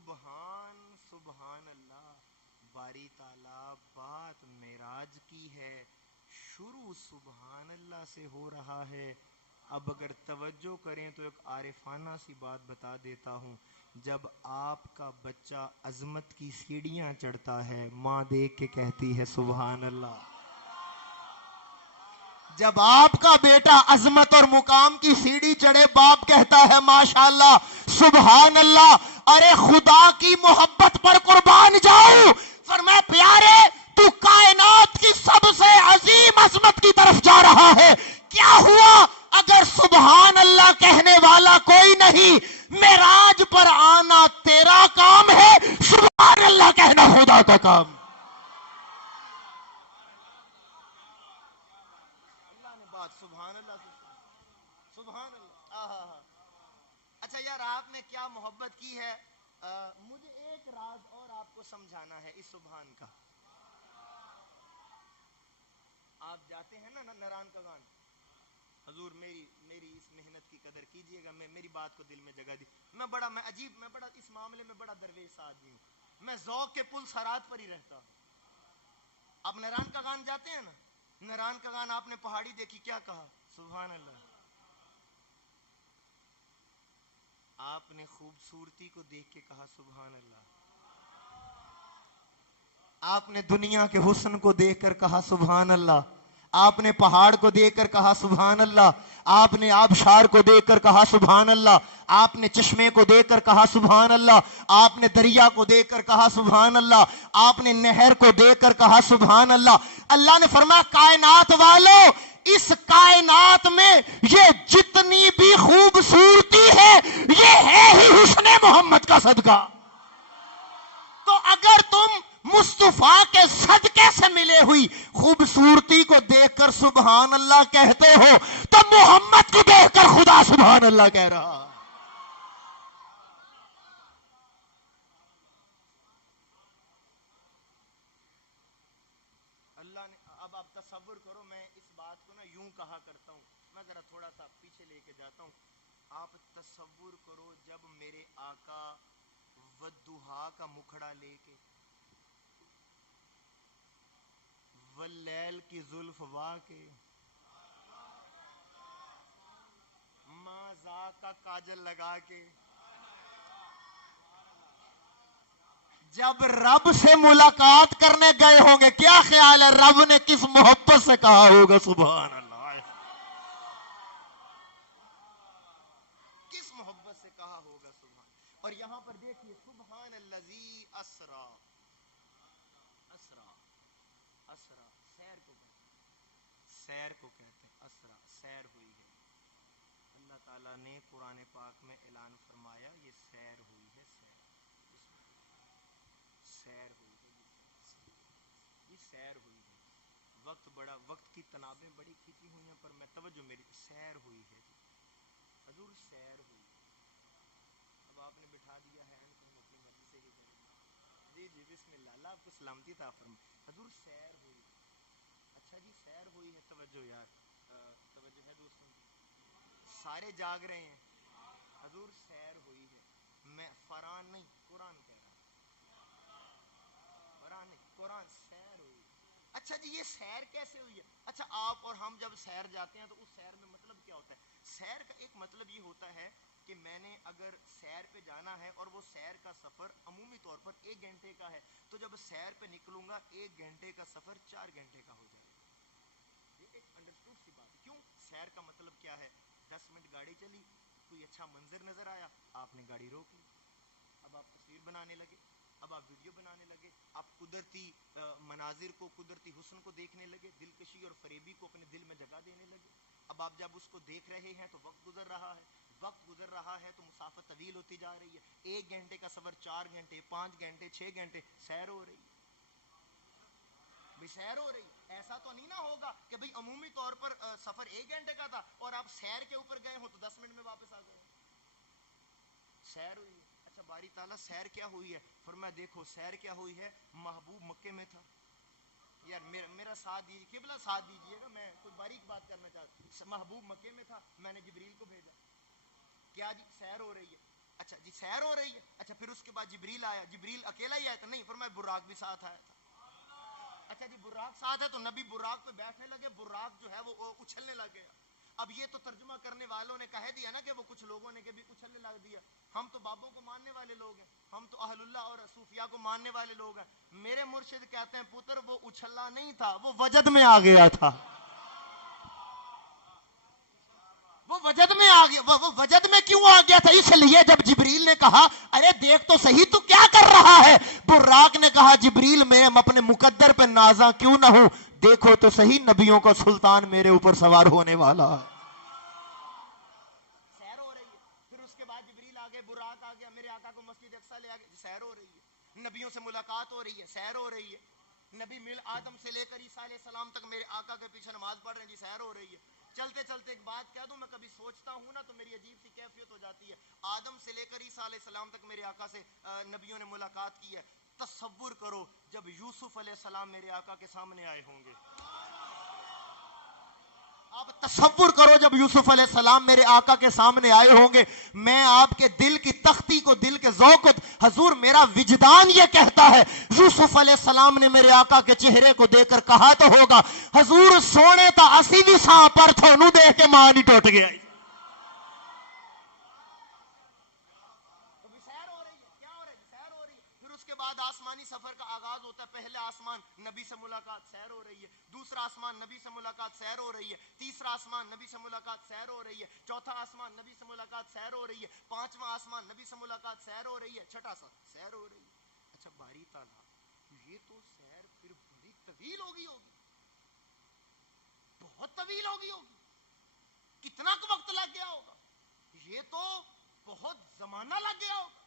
سبحان سبحان اللہ، باری تعالیٰ بات معراج کی ہے، شروع سبحان اللہ سے ہو رہا ہے۔ اب اگر توجہ کریں تو ایک عارفانہ سی بات بتا دیتا ہوں، جب آپ کا بچہ عظمت کی سیڑھیاں چڑھتا ہے ماں دیکھ کے کہتی ہے سبحان اللہ۔ جب آپ کا بیٹا عظمت اور مقام کی سیڑھی چڑھے باپ کہتا ہے ماشاءاللہ سبحان اللہ۔ ارے خدا کی محبت پر قربان جاؤں، فرمایا پیارے تو کائنات کی سب سے عظیم عظمت کی طرف جا رہا ہے، کیا ہوا اگر سبحان اللہ کہنے والا کوئی نہیں؟ معراج پر آنا تیرا کام ہے، سبحان اللہ کہنا خدا کا کام۔ سبحان اللہ سبحان اللہ۔ اچھا یار آپ نے کیا محبت کی ہے، مجھے ایک راز اور آپ کو سمجھانا ہے اس سبحان کا۔ آپ جاتے ہیں نا نران کا گان، حضور میری اس محنت کی قدر کیجئے گا، میری بات کو دل میں جگہ دی۔ میں بڑا اس معاملے میں بڑا درویش آدمی ہوں، میں ذوق کے پل سرات پر ہی رہتا ہوں۔ آپ نران کا گان جاتے ہیں نا، نران کا گان آپ نے پہاڑی دیکھی، کیا کہا سبحان اللہ۔ آپ نے خوبصورتی کو دیکھ کے کہا سبحان اللہ۔ آپ نے دنیا کے حسن کو دیکھ کر کہا سبحان اللہ۔ آپ نے پہاڑ کو دیکھ کر کہا سبحان اللہ۔ آپ نے آبشار کو دیکھ کر کہا سبحان اللہ۔ آپ نے چشمے کو دیکھ کر کہا سبحان اللہ۔ آپ نے دریا کو دیکھ کر کہا سبحان اللہ۔ آپ نے نہر کو دیکھ کر کہا سبحان اللہ۔ اللہ نے فرمایا کائنات والو، اس کائنات میں یہ جتنی بھی خوبصورتی ہے یہ ہے ہی حسن محمد کا صدقہ۔ تو اگر تم مصطفیٰ کے صدقے سے ملے ہوئی خوبصورتی کو دیکھ کر سبحان اللہ کہتے ہو تو محمد کو دیکھ کر خدا سبحان اللہ کہہ رہا۔ اللہ نے اب آپ تصور کرو، میں اس بات کو نا یوں کہا کرتا ہوں، میں ذرا تھوڑا سا پیچھے لے کے جاتا ہوں۔ آپ تصور کرو جب میرے آقا والضحیٰ کا مکھڑا لے کے، واللیل کی زلف وا کے، ماذا کا کاجل لگا کے، جب رب سے ملاقات کرنے گئے ہوں گے، کیا خیال ہے رب نے کس محبت سے کہا ہوگا سبحان اللہ؟ کس محبت سے کہا ہوگا سبحان۔ اور یہاں پر دیکھیے سبحان الذی اسرا، اسرا اسرا سیر کو کہتے ہیں، سیر کو کہتے ہیں اسرا، سیر ہوئی ہے۔ اللہ تعالیٰ نے قرآن پاک میں اعلان فرمایا یہ سیر ہوئی ہے، سیر ہوئی ہے، یہ سیر ہوئی ہے۔ وقت کی تنابیں بڑی کھینچی ہوئی ہیں، پر میں توجہ میری سیر ہوئی ہے، حضور سیر ہوئی ہے۔ اب آپ نے بٹھا دیا ہے اپنی مرضی سے ہی کریں، جی جی بسم اللہ، اللہ آپ کو سلامتی عطا فرمائے۔ حضور سیر ہوئی ہے، اچھا جی سیر ہوئی ہے، توجہ یار، توجہ ہے دوستوں کی، سارے جاگ رہے ہیں۔ حضور سیر ہوئی ہے، میں فران نہیں قرآن کہہ رہا ہوں، فران نہیں قرآن، سیر ہوئی ہے۔ اچھا جی یہ سیر کیسے ہوئی ہے؟ اچھا آپ اور ہم جب سیر جاتے ہیں تو اس سیر میں مطلب کیا ہوتا ہے؟ سیر کا ایک مطلب یہ ہوتا ہے کہ میں نے اگر سیر پہ جانا ہے اور وہ سیر کا سفر عمومی طور پر 1 گھنٹے کا ہے، تو جب سیر پہ نکلوں گا 1 گھنٹے کا سفر 4 گھنٹے کا ہو جائے گا۔ یہ ایک انڈرسٹوڈ سی بات ہے۔ کیوں؟ سیر کا مطلب کیا ہے؟ 10 منٹ گاڑی چلی، کوئی اچھا منظر نظر آیا، آپ نے گاڑی روک لی، اب آپ تصویر بنانے لگے، اب آپ ویڈیو بنانے لگے، آپ قدرتی مناظر کو، قدرتی حسن کو دیکھنے لگے، دلکشی اور فریبی کو اپنے دل میں جگہ دینے لگے۔ اب آپ جب اس کو دیکھ رہے ہیں تو وقت گزر رہا ہے، وقت گزر رہا ہے تو مسافت طویل ہوتی جا رہی ہے، 1 گھنٹے کا سفر 4 گھنٹے، 5 گھنٹے، 6 گھنٹے، سیر ہو رہی ہے، بھی سیر ہو رہی ہے۔ ایسا تو نہیں نہ ہوگا کہ بھئی عمومی طور پر سفر 1 گھنٹے کا تھا اور آپ سیر کے اوپر گئے ہو تو 10 منٹ میں واپس آ گئے۔ سیر ہوئی ہے۔ اچھا باری تعالیٰ سیر کیا ہوئی ہے؟ فرمایا دیکھو سیر کیا ہوئی ہے، محبوب مکے میں تھا۔ یار میرا ساتھ دیجیے، قبلہ ساتھ دیجیے گا، میں کوئی باریک بات کرنا چاہتا ہوں۔ محبوب مکے میں تھا، میں نے جبریل کو بھیجا، کیا جی سیر ہو رہی ہے؟ اچھا جی سیر ہو رہی ہے، اچھا پھر اس کے بعد جبریل آیا. جبریل اکیلا ہی آیا تھا؟ نہیں، فرمایا براق بھی ساتھ آیا تھا. اچھا جی براق ساتھ ہے تو نبی براق پہ بیٹھنے لگے, براق جو ہے وہ اچھلنے لگ گیا. اب یہ تو ترجمہ کرنے والوں نے کہہ دیا نا کہ وہ کچھ لوگوں نے کہ بھی اچھلنے لگ دیا. ہم تو بابوں کو ماننے والے لوگ ہیں, ہم تو اہل اللہ اور صوفیاء کو ماننے والے لوگ ہیں. میرے مرشد کہتے ہیں پتر وہ اچھلا نہیں تھا, وہ وجد میں آ گیا تھا. وہ وجد میں آ گیا. وہ وجد میں کیوں آ گیا تھا؟ اس لیے جب جبریل نے کہا ارے دیکھ تو صحیح تو کیا کر رہا ہے, براق نے کہا جبریل میں اپنے مقدر پہ نازاں کیوں نہ ہوں, دیکھو تو صحیح نبیوں کا سلطان میرے اوپر سوار ہونے والا ہے. سیر ہو رہی ہے. پھر اس کے بعد جبریل آگے, براق آ گیا, میرے آقا کو مسجد اقصی لے آگے. سیر ہو رہی ہے, نبیوں سے ملاقات ہو رہی ہے, سیر ہو رہی ہے. نبی مل آدم سے لے کر عیسیٰ علیہ السلام تک میرے آقا کے پیچھے نماز پڑھ رہے ہیں جی, سیر ہو رہی ہے. چلتے چلتے ایک بات کہہ دوں, میں کبھی سوچتا ہوں نا تو میری عجیب سی کیفیت ہو جاتی ہے. آدم سے لے کر عیسیٰ علیہ السلام تک میرے آقا سے نبیوں نے ملاقات کی ہے. تصور کرو جب یوسف علیہ السلام میرے آقا کے سامنے آئے ہوں گے. آپ تصور کرو جب یوسف علیہ السلام میرے آقا کے سامنے آئے ہوں گے, میں آپ کے دل کی تختی کو, دل کے ذوق کو, حضور میرا وجدان یہ کہتا ہے یوسف علیہ السلام نے میرے آقا کے چہرے کو دیکھ کر کہا تو ہوگا حضور سونے تا اسی بھی ساں پر تھونو دیکھ کے ماں نہیں ٹوٹ گیا. بعد آسمانی سفر کا آغاز ہوتا ہے. پہلے آسمان نبی سے ملاقات, سیر ہو رہی ہے. دوسرا آسمان نبی سے ملاقات, سیر ہو رہی ہے. تیسرا آسمان نبی سے ملاقات, سیر ہو رہی ہے. چوتھا آسمان نبی سے ملاقات, سیر ہو رہی ہے. پانچواں آسمان نبی سے ملاقات, سیر ہو رہی ہے. چھٹا سا سیر ہو رہی ہے. اچھا باری تعالیٰ یہ تو سیر پھر بڑی طویل ہوگی, بہت طویل ہوگی. کتنا وقت لگ گیا ہوگا, یہ تو بہت زمانہ لگ گیا ہوگا.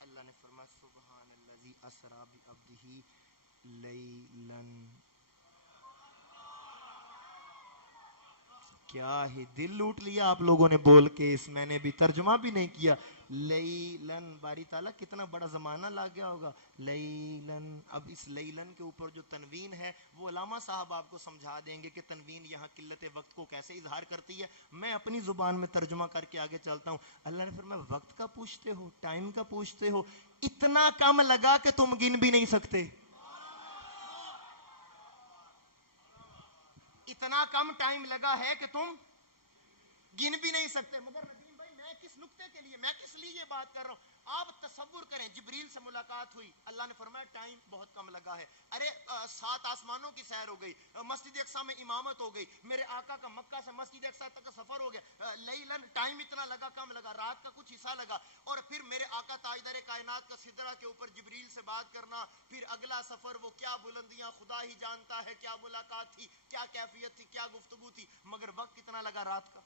اللہ نے فرمایا سبحان الذی اسری بعبدہ لیلا. کیا ہی دل لوٹ لیا آپ لوگوں نے بول کے, اس میں نے بھی ترجمہ بھی نہیں کیا. لیلن, باری تعالیٰ کتنا بڑا زمانہ لگ گیا ہوگا. لیلن, اب اس لیلن کے اوپر جو تنوین ہے وہ علامہ صاحب آپ کو سمجھا دیں گے کہ تنوین یہاں قلت وقت کو کیسے اظہار کرتی ہے. میں اپنی زبان میں ترجمہ کر کے آگے چلتا ہوں. اللہ نے فرمایا وقت کا پوچھتے ہو, ٹائم کا پوچھتے ہو, اتنا کم لگا کہ تم گن بھی نہیں سکتے. اتنا کم ٹائم لگا ہے کہ تم گن بھی نہیں سکتے. مگر ندیم بھائی میں کس نقطے کے لیے, میں کس لیے یہ بات کر رہا ہوں, آپ تصور کریں جبریل سے ملاقات ہوئی, اللہ نے فرمایا ٹائم بہت کم لگا ہے. ارے 7 آسمانوں کی سیر ہو گئی, مسجد اقصی میں امامت ہو گئی, میرے آقا کا مکہ سے مسجد اقصی تک کا سفر ہو گیا. لیلن ٹائم اتنا لگا, کم لگا, رات کا کچھ حصہ لگا. اور پھر میرے آقا تاجدار کائنات کا سدرہ کے اوپر جبریل سے بات کرنا, پھر اگلا سفر, وہ کیا بلندیاں خدا ہی جانتا ہے, کیا ملاقات تھی, کیا کیفیت تھی, کیا گفتگو تھی. مگر وقت کتنا لگا رات کا.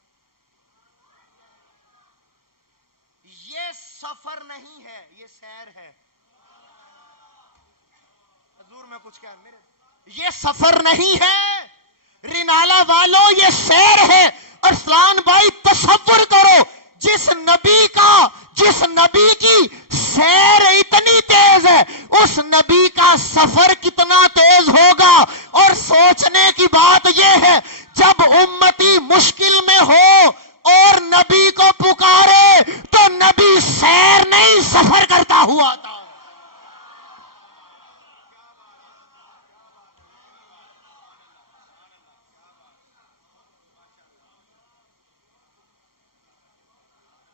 یہ سفر نہیں ہے, یہ سیر ہے. حضور میں کچھ کہہ, میرے یہ سفر نہیں ہے رینالا والوں, یہ سیر ہے. ارسلان بھائی تصور کرو جس نبی کی سیر اتنی تیز ہے, اس نبی کا سفر کتنا تیز ہوگا. اور سوچنے کی بات یہ ہے جب امتی مشکل میں ہو اور نبی کو پکارے تو نبی سیر نہیں سفر کرتا ہوا تھا.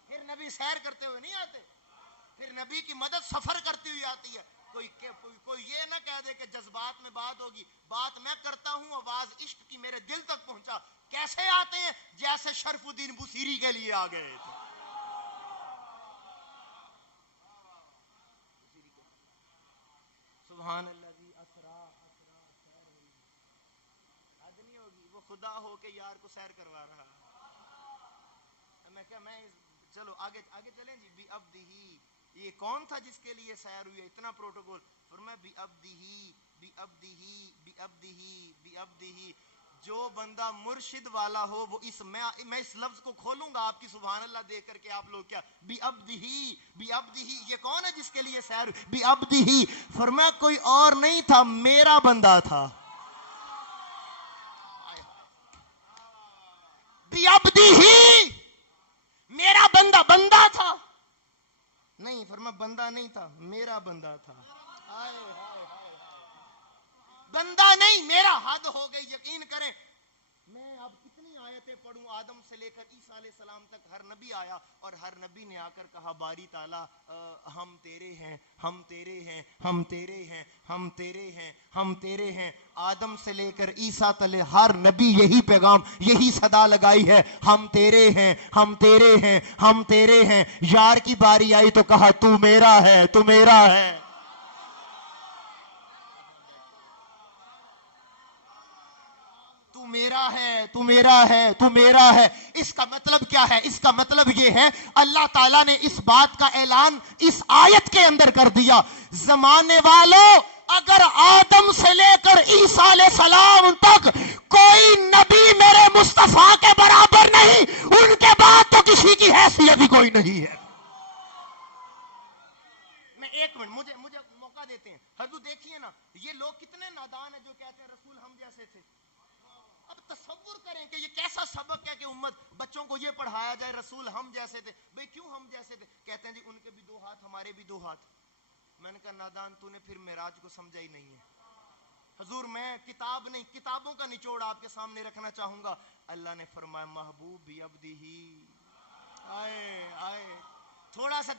پھر نبی سیر کرتے ہوئے نہیں آتے, پھر نبی کی مدد سفر کرتی ہوئی آتی ہے. کوئی یہ نہ کہہ دے کہ جذبات میں بات ہوگی, بات میں کرتا ہوں, آواز عشق کی میرے دل تک پہنچا. کیسے آتے ہیں؟ جیسے شرف الدین بصیری کے لیے آ گئے تھے. سبحان اللہ جی, اسرا حد نہیں ہوگی, وہ خدا ہو کے یار کو سیر کروا رہا. میں چلو آگے چلیں جی. بی عبدہی, یہ کون تھا جس کے لیے سیر ہوئی, اتنا پروٹوکول. فرمایا بی عبدہی بی عبدہی بی عبدہی بی عبدہی. جو بندہ مرشد والا ہو وہ میں اس لفظ کو کھولوں گا آپ کی سبحان اللہ دیکھ کر کے آپ لوگ کیا بی عبدہی بی عبدہی, یہ کون ہے جس کے لیے سیر ہوئی, بی عبدہی. فرمایا کوئی اور نہیں تھا, میرا بندہ تھا. بی عبدہی, میرا بندہ تھا. نہیں فرمایا بندہ نہیں تھا، میرا بندہ تھا. بندہ نہیں میرا. حد ہو گئی. یقین کریں میں اب کتنی آیتیں پڑھوں، آدم سے لے کر عیسیٰ علیہ السلام تک ہر نبی آیا اور ہر نبی نے آ کر کہا باری تعالیٰ ہم تیرے ہیں، ہم تیرے ہیں، ہم تیرے ہیں، ہم تیرے ہیں، ہم تیرے ہیں. آدم سے لے کر عیسیٰ تلے ہر نبی یہی پیغام، یہی صدا لگائی ہے، ہم تیرے ہیں، ہم تیرے ہیں، ہم تیرے ہیں. یار کی باری آئی تو کہا تو میرا ہے، تو میرا ہے. تو میرا ہے، تو میرا ہے، تو میرا ہے. اس کا مطلب کیا ہے؟ اس کا مطلب یہ ہے اللہ تعالیٰ نے اس بات کا اعلان اس آیت کے اندر کر دیا. زمانے والوں اگر آدم سے لے کر عیسیٰ علیہ السلام تک کوئی نبی میرے مصطفیٰ کے برابر نہیں، ان کے بعد تو کسی کی حیثیت ہی کوئی نہیں ہے. میں ایک منٹ مجھے موقع دیتے ہیں. حضور دیکھیے نا یہ لوگ کتنے نادان ہیں جو کہتے ہیں رسول ہم جیسے تھے. اب تصور کریں کہ یہ کیسا سبق ہے کہ امت بچوں کو یہ پڑھایا جائے رسول ہم جیسے تھے. بھئی کیوں ہم جیسے تھے؟ کہتے ہیں جی ان کے بھی 2 ہاتھ ہمارے بھی 2 ہاتھ. میں نے کہا نادان تو نے پھر معراج کو سمجھا ہی نہیں ہے. حضور میں کتاب نہیں، کتابوں کا نچوڑ آپ کے سامنے رکھنا چاہوں گا. اللہ نے فرمایا محبوب بھی عبدی ہی. آئے آئے تھوڑا سا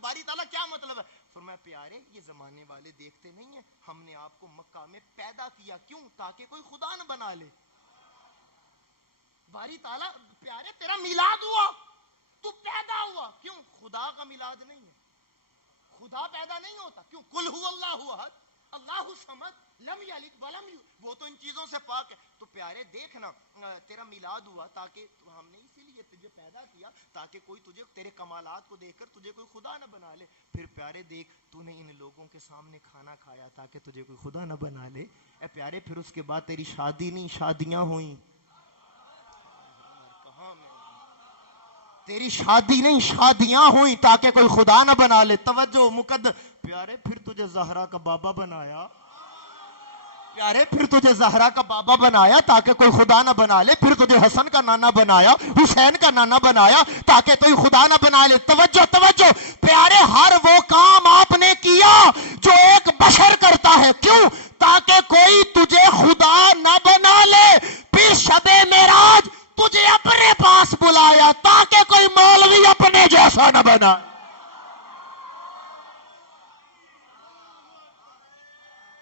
باری تعالیٰ کیا مطلب ہے؟ فرمایا پیارے یہ زمانے والے دیکھتے نہیں ہیں ہم نے آپ کو مکہ میں پیدا کیا کیوں؟ تاکہ کوئی خدا نہ بنا لے. باری تعالیٰ پیارے تیرا میلاد ہوا، تو پیدا ہوا کیوں؟ خدا کا میلاد نہیں ہے. خدا پیدا نہیں ہوتا کیوں؟ قل هو اللہ احد اللہ الصمد لم یلد ولم یولد. وہ تو ان چیزوں سے پاک ہے. تو پیارے دیکھنا تیرا میلاد ہوا تاکہ ہم نے اسی لیے تجھے پیدا کیا تاکہ کوئی تجھے تیرے کمالات کو دیکھ کر تجھے کوئی خدا نہ بنا لے. پھر پیارے دیکھ تو نے ان لوگوں کے سامنے کھانا کھایا تاکہ تجھے کوئی خدا نہ بنا لے. اے پیارے پھر اس کے بعد تیری شادی نہیں شادیاں ہوئیں. تیری شادی نہیں شادیاں ہوئیں تاکہ کوئی خدا نہ بنا لے. توجہ مقدر پیارے پھر تجھے زہرا کا بابا بنایا. پیارے پھر تجھے زہرا کا بابا بنایا تاکہ کوئی خدا نہ بنا لے. پھر تجھے حسن کا نانا بنایا، حسین کا نانا بنایا تاکہ کوئی خدا نہ بنا لے. توجہ توجہ پیارے ہر وہ کام آپ نے کیا جو ایک بشر کرتا ہے. کیوں؟ تاکہ کوئی تجھے خدا نہ بنا لے. پھر شب معراج تجھے اپنے پاس بلایا تاکہ کوئی مولوی اپنے جیسا نہ بنا.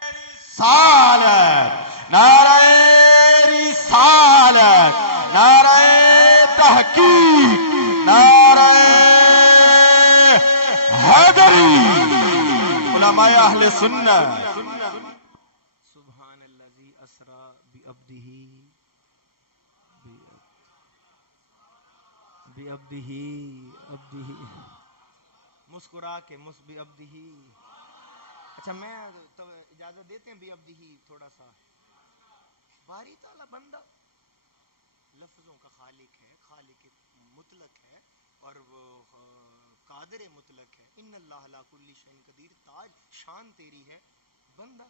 رسالت نعرہ رسالت نعرہ تحقیق نعرہ حیدری علماء اہل سنت. سبحان الذی اسری بعبدہ عبدہ مسکرا کے بعبدہ. اچھا میں تو اجازت دیتے ہیں بھی عبدہ تھوڑا سا. باری تعالیٰ بندہ لفظوں کا خالق ہے، خالق مطلق ہے اور وہ قادر مطلق ہے. ان اللہ علی کل شیء قدیر. تاج شان تیری ہے. بندہ